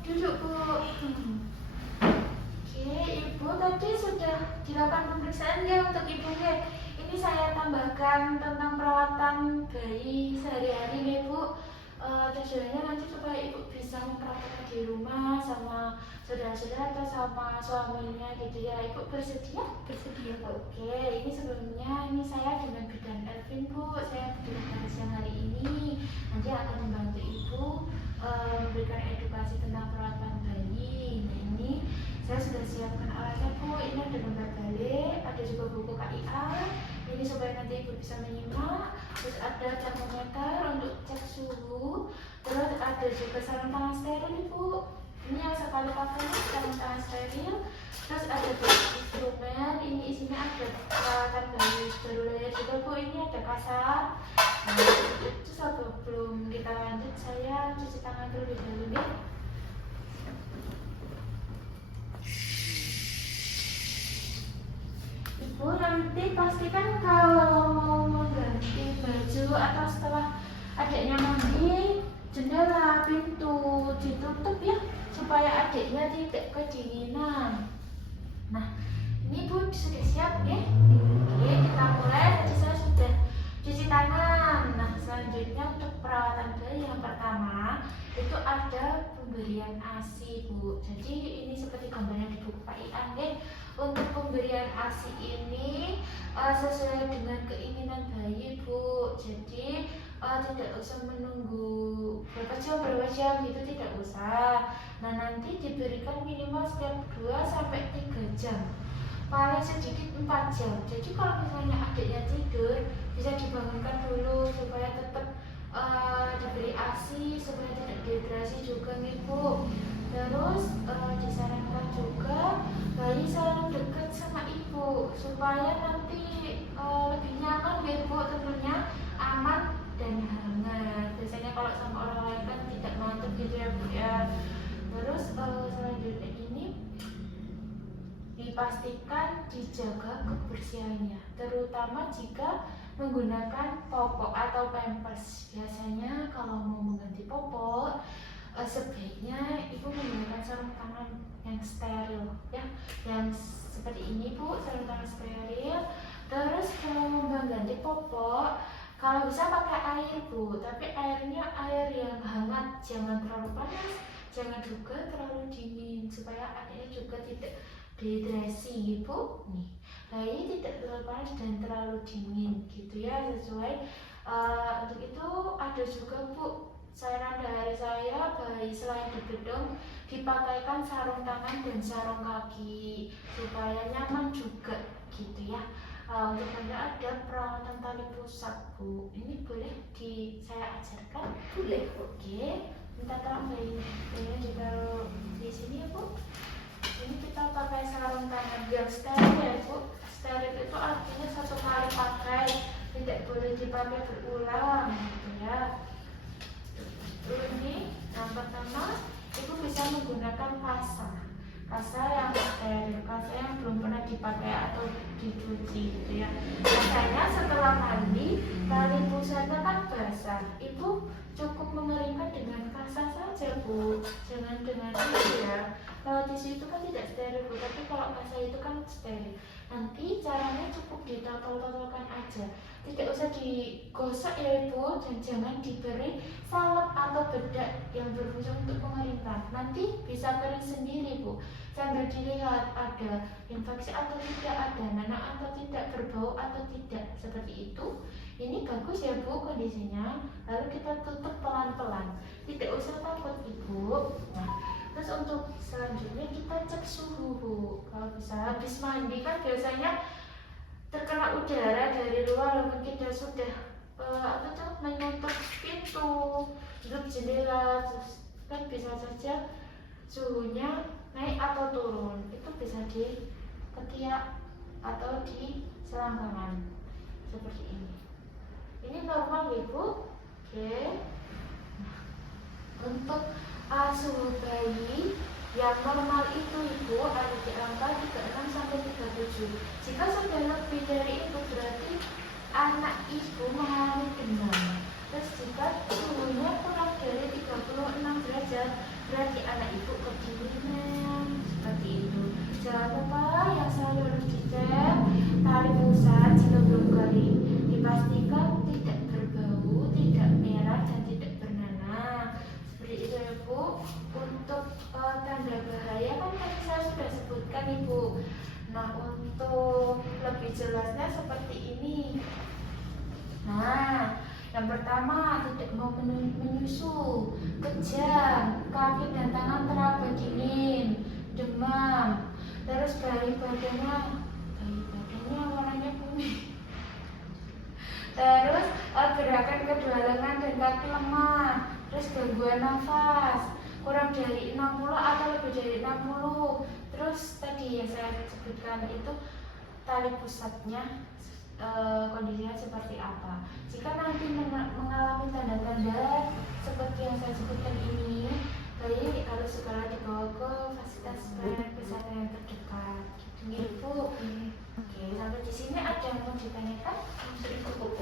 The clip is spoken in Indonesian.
duduk Bu. Oke, Ibu tadi sudah dilakukan pemeriksaan ya untuk Ibu ya. Ini saya tambahkan tentang perawatan bayi sehari-hari nih Bu. Tujuannya nanti supaya Ibu bisa mempraktekkan di rumah sama saudara-saudara atau sama suaminya gitu ya. Ibu bersedia? Bersedia Bu. Oke, ini sebelumnya ini saya dengan Bidan Elvin Bu. Saya berdiri pada siang hari ini. Nanti akan membantu Ibu memberikan edukasi tentang perawatan bayi. Nah ini saya sudah siapkan alatnya Bu. Ini ada gambar balik, ada juga buku KIA. Ini supaya nanti Ibu bisa menyimak. Terus ada termometer untuk cek suhu. Terus ada juga sarung tangan steril Ibu. Ini yang sekali pakai sarung tangan steril. Terus ada instrumen. Ini isinya ada peralatan bayi baru lahir juga Bu. Ini ada kasar. Nah, itu sebelum kita lanjut saya cuci tangan terlebih dahulu ya. Ibu nanti pastikan kalau mau mengganti baju atau setelah adiknya mandi, jendela, pintu ditutup ya supaya adiknya tidak kedinginan. Nah, ini Bu sudah siap ya? Oke, kita mulai. Tadi saya sudah cuci tangan. Nah, selanjutnya untuk perawatan bayi yang pertama itu ada pemberian ASI Bu. Jadi ini seperti gambarnya di buku Pak Ian ya. Untuk pemberian ASI ini sesuai dengan keinginan bayi Bu. Jadi tidak usah menunggu berapa jam gitu, tidak usah. Nah nanti diberikan minimal setiap 2-3 jam, paling sedikit 4 jam. Jadi kalau misalnya adiknya tidur bisa dibangunkan dulu supaya tetap diberi ASI supaya tidak dehidrasi juga nih Bu. Terus disarankan juga bayi selalu dekat sama ibu supaya nanti lebih nyaman ya Bu, tentunya aman dan hangat. Biasanya kalau sama orang lain kan tidak mantap gitu ya Bu ya. Terus selanjutnya ini dipastikan dijaga kebersihannya, terutama jika menggunakan popok atau pampers. Biasanya kalau mau mengganti popok sebaiknya ibu menggunakan sarung tangan yang steril ya, yang seperti ini Bu, sarung tangan steril. Terus kalau mengganti popok kalau bisa pakai air Bu, tapi airnya air yang hangat, jangan terlalu panas, jangan juga terlalu dingin supaya adiknya juga tidak dehidrasi Bu. Nih, bayi tidak terlalu panas dan terlalu dingin gitu ya, sesuai. Untuk itu ada juga Bu saran dari saya, bayi selain digedung dipakaikan sarung tangan dan sarung kaki supaya nyaman juga gitu ya. Untuk Anda ada perawatan tali pusat Bu, ini boleh saya ajarkan? Boleh Bu. Oke, minta tolong bayinya ditaruh di sini ya Bu. Ini kita pakai sarung tangan yang steril ya Bu. Steril itu artinya 1 kali pakai, tidak boleh dipakai berulang gitu ya. Ini yang pertama, ibu bisa menggunakan kasa yang steril, kasa yang belum pernah dipakai atau dicuci gitu ya. Biasanya setelah mandi tali pusatnya kan basah, ibu cukup mengeringkan dengan kasa saja Bu, jangan dengan tisu ya. Kalau tisu itu kan tidak steril Bu, tapi kalau kasa itu kan steril. Nanti caranya cukup ditotol-totolkan aja, tidak usah digosok ya Ibu, dan jangan diberi salep atau bedak yang berfungsi untuk mengeringkan. Nanti bisa kering sendiri Bu, sambil dilihat ada infeksi atau tidak, ada nanah atau tidak, berbau atau tidak, seperti itu. Ini bagus ya Bu kondisinya. Lalu kita tutup pelan-pelan, tidak usah takut Ibu. Nah, terus untuk selanjutnya kita cek suhu Bu. Kalau bisa habis mandi kan biasanya terkena udara dari luar, lalu kita sudah menutup pintu, tutup jendela, terus kan bisa saja suhunya naik atau turun. Itu bisa di ketiak atau di selangkangan seperti ini. Ini normal ya Bu. Oke. Nah, untuk suhu bayi yang normal itu Ibu ada di angka 36-37. Jika sudah lebih dari itu berarti anak Ibu mengalami demam. Terus jika suhunya kurang dari 36 derajat berarti anak ibu kedinginan, seperti itu. Jangan lupa yang selalu harus dicek tali pusat jika belum kering, dipastikan tidak berbau, tidak merah dan tidak bernanah. Seperti itu ya Bu. Untuk tanda bahaya kan tadi saya sudah sebutkan Ibu. Nah, untuk lebih jelasnya seperti ini. Nah, yang pertama tidak mau menyusu, kejang, kaki dan tangan teraba dingin, demam, terus bayi badannya warnanya kuning. Terus gerakan kedua lengan dan kaki lemah, terus gangguan nafas, kurang dari 60 atau lebih dari 60. Terus tadi yang saya sebutkan itu tali pusatnya kondisinya seperti apa. Jika nanti mengalami tanda-tanda seperti yang saya sebutkan ini, bayi harus segera dibawa ke fasilitas kesehatan yang terdekat. Gitu Bu. Oke, sampai di sini ada yang mau ditanyakan? Cukup.